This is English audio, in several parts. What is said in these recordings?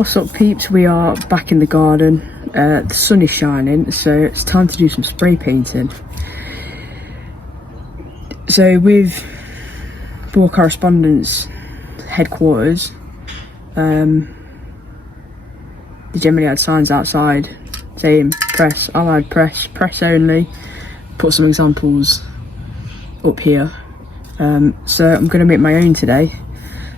What's up, peeps? We are back in the garden. The sun is shining, so it's time to do some spray painting. So with War Correspondents headquarters, they generally had signs outside saying press, allied press, press only. Put some examples up here. So I'm going to make my own today.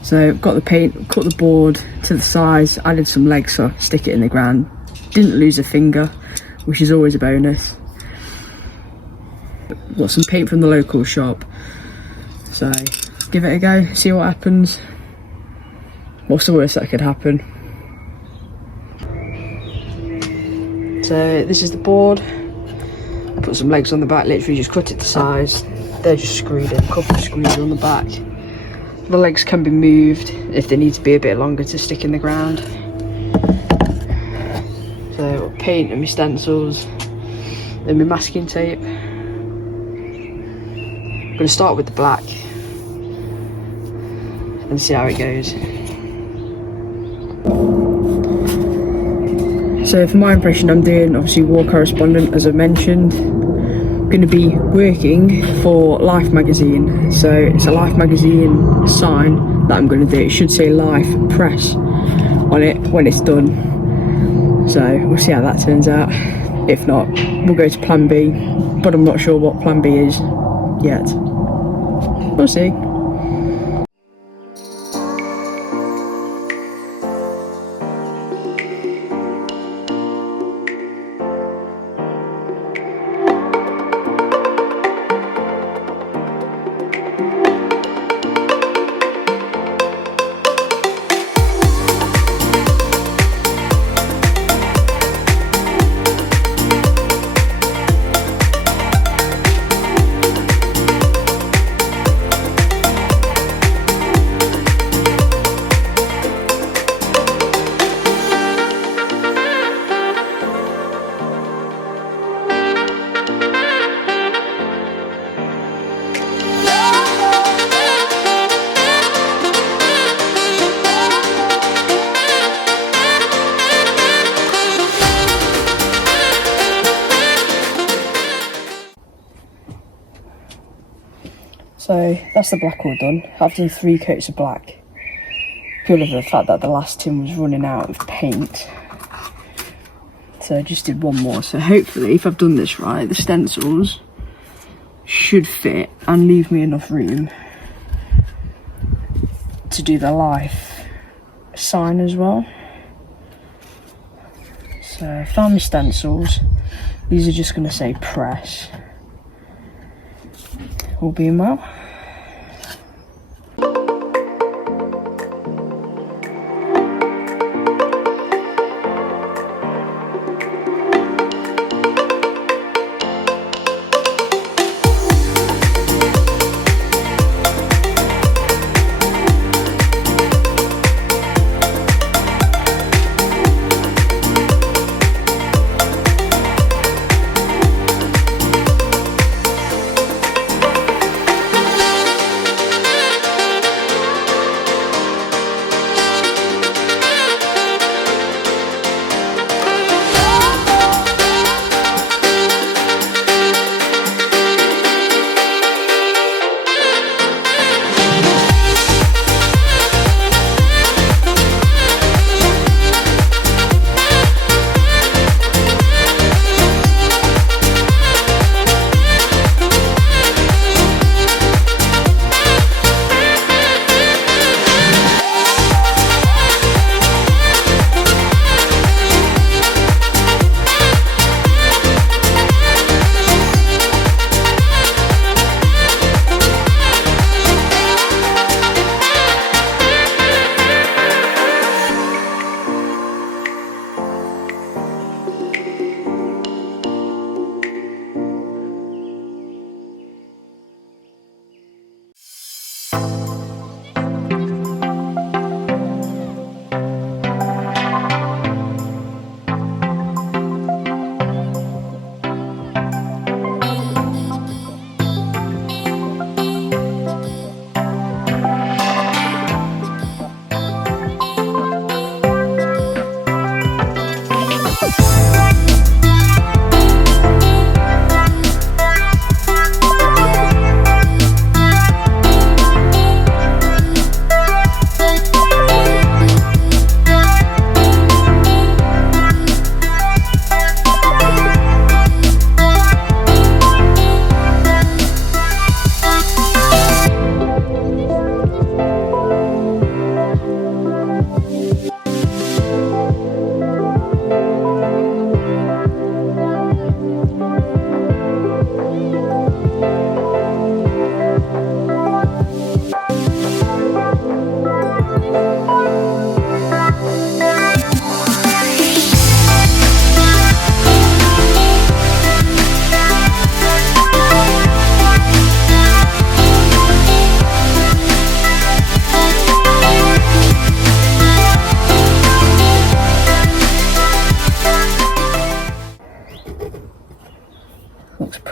So got the paint, cut the board to the size, added some legs so I could stick it in the ground. Didn't lose a finger, which is always a bonus. Got some paint from the local shop. So give it a go, see what happens. What's the worst that could happen? So this is the board. Put some legs on the back, literally just cut it to size. They're just screwed in, a couple of screws on the back. The legs can be moved if they need to be a bit longer to stick in the ground. So paint and my stencils, then my masking tape. I'm going to start with the black and see how it goes. So for my impression, I'm doing obviously War Correspondent, as I mentioned. Going to be working for Life magazine, so it's a Life magazine sign that I'm going to do. It should say Life Press on it when it's done, so we'll see how that turns out. If not, we'll go to plan B, but I'm not sure what plan B is yet. We'll see. So that's the black all done. I've done 3 coats of black, purely for the fact that the last tin was running out of paint. So I just did 1 more. So hopefully, if I've done this right, the stencils should fit and leave me enough room to do the Life sign as well. So I found my stencils. These are just going to say press. All being well.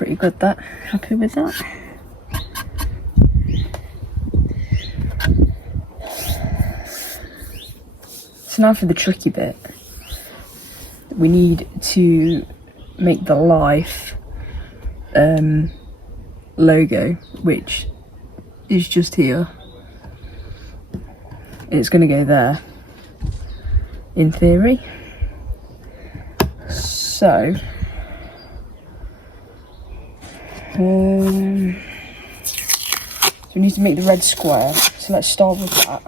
pretty good, that. Happy with that. So now for the tricky bit. We need to make the life logo, which is just here. It's going to go there, in theory. So, we need to make the red square. So let's start with that.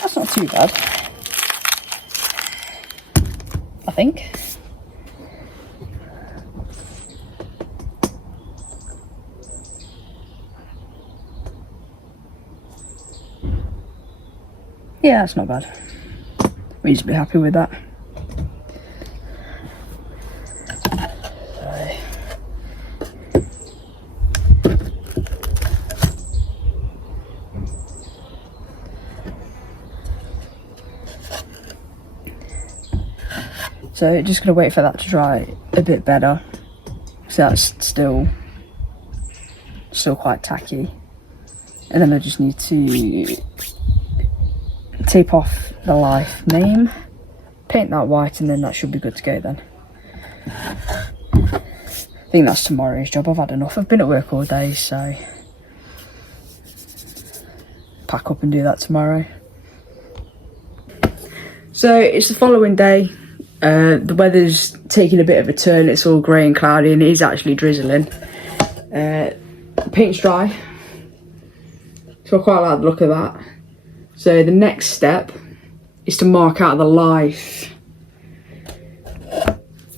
That's not too bad, I think. Yeah, that's not bad. We need to be happy with that. So just gonna wait for that to dry a bit better. So that's still quite tacky. And then I just need to tape off the life name, paint that white, and then that should be good to go then. I think that's tomorrow's job. I've had enough. I've been at work all day, so pack up and do that tomorrow. So it's the following day. The weather's taking a bit of a turn. It's all grey and cloudy, and it is actually drizzling. The paint's dry, so I quite like the look of that. So the next step is to mark out the life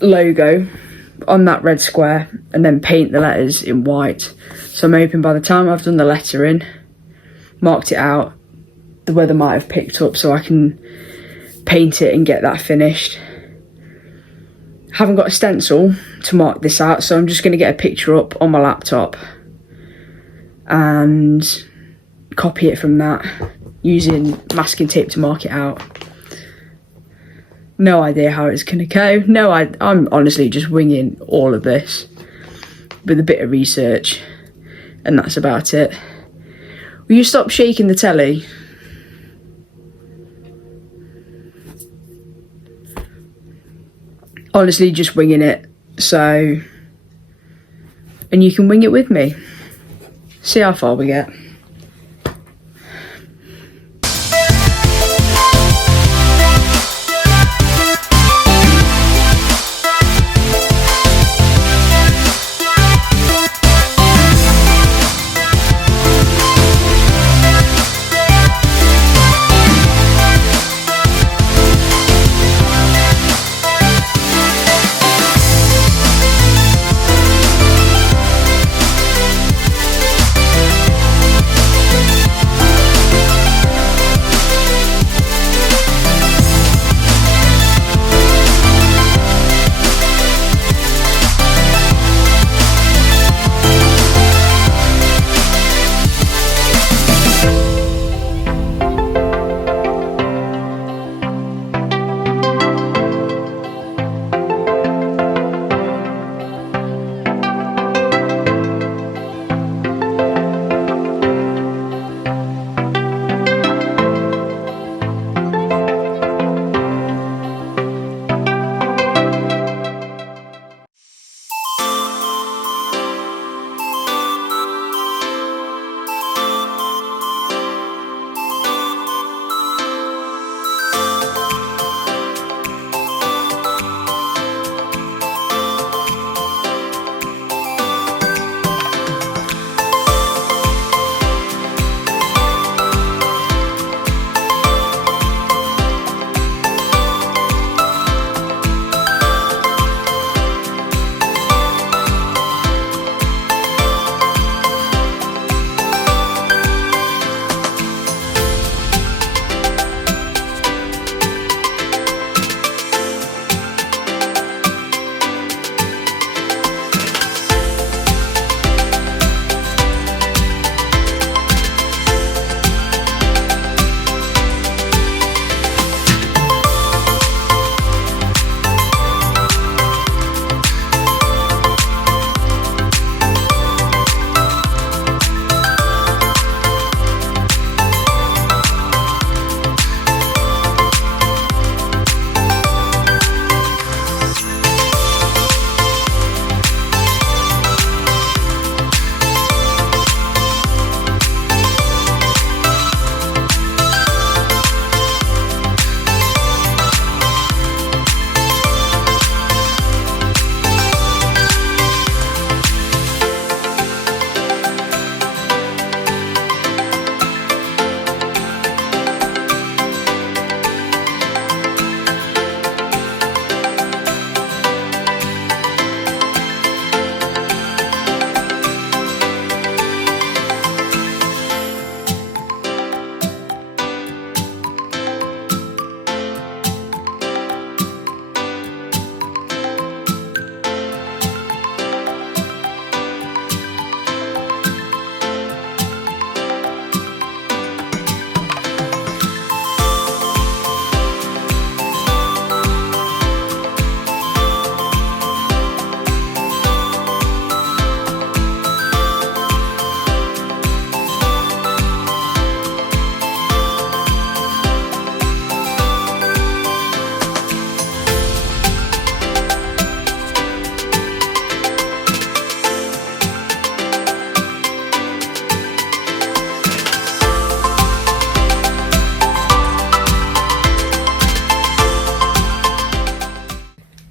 logo on that red square and then paint the letters in white. So I'm hoping by the time I've done the lettering, marked it out, the weather might have picked up so I can paint it and get that finished. Haven't got a stencil to mark this out, so I'm just going to get a picture up on my laptop and copy it from that using masking tape to mark it out. No idea how it's going to go. I'm honestly just winging all of this with a bit of research, and that's about it. Will you stop shaking the telly? Honestly, just winging it. So, and you can wing it with me. See how far we get.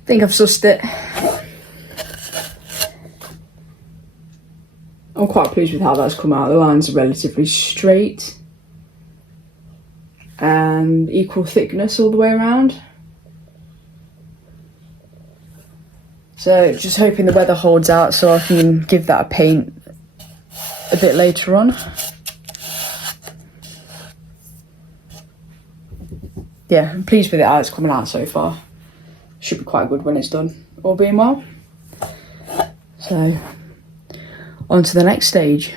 I think I've sussed it. I'm quite pleased with how that's come out. The lines are relatively straight and equal thickness all the way around. So just hoping the weather holds out so I can give that a paint a bit later on. Yeah, I'm pleased with it how it's coming out so far. Should be quite good when it's done, all being well. So, on to the next stage.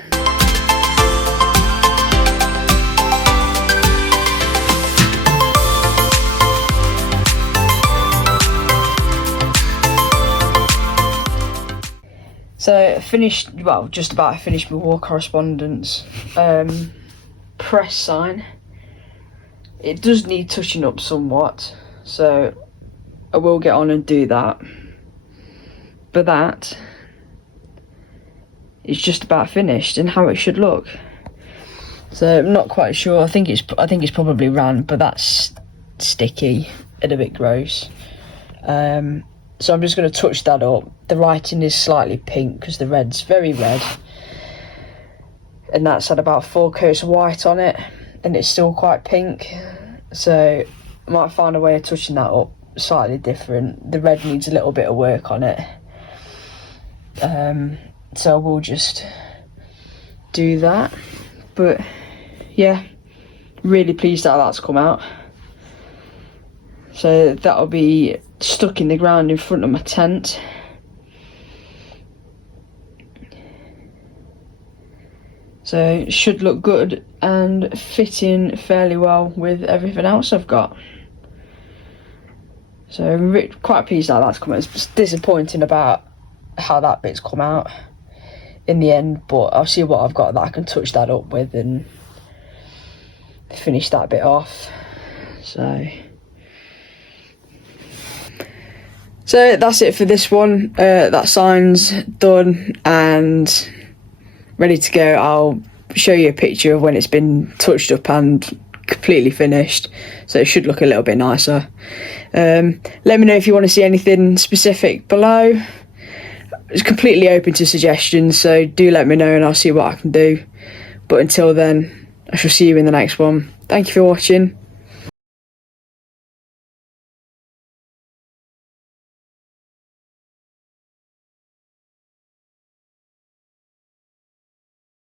So finished, well, just about finished my war correspondence press sign. It does need touching up somewhat, so I will get on and do that. But that is just about finished and how it should look. So I'm not quite sure. I think it's probably ran, but that's sticky and a bit gross. So I'm just going to touch that up. The writing is slightly pink because the red's very red, and that's had about 4 coats of white on it, and it's still quite pink. So I might find a way of touching that up slightly different. The red needs a little bit of work on it, so I will just do that. But yeah, really pleased how that's come out. So that'll be stuck in the ground in front of my tent. So it should look good and fit in fairly well with everything else I've got. So I'm quite pleased how that's come out. It's disappointing about how that bit's come out in the end, but I'll see what I've got that I can touch that up with and finish that bit off. So that's it for this one. That sign's done and ready to go. I'll show you a picture of when it's been touched up and completely finished, so it should look a little bit nicer. Let me know if you want to see anything specific below. It's completely open to suggestions, so do let me know and I'll see what I can do. But until then, I shall see you in the next one. Thank you for watching.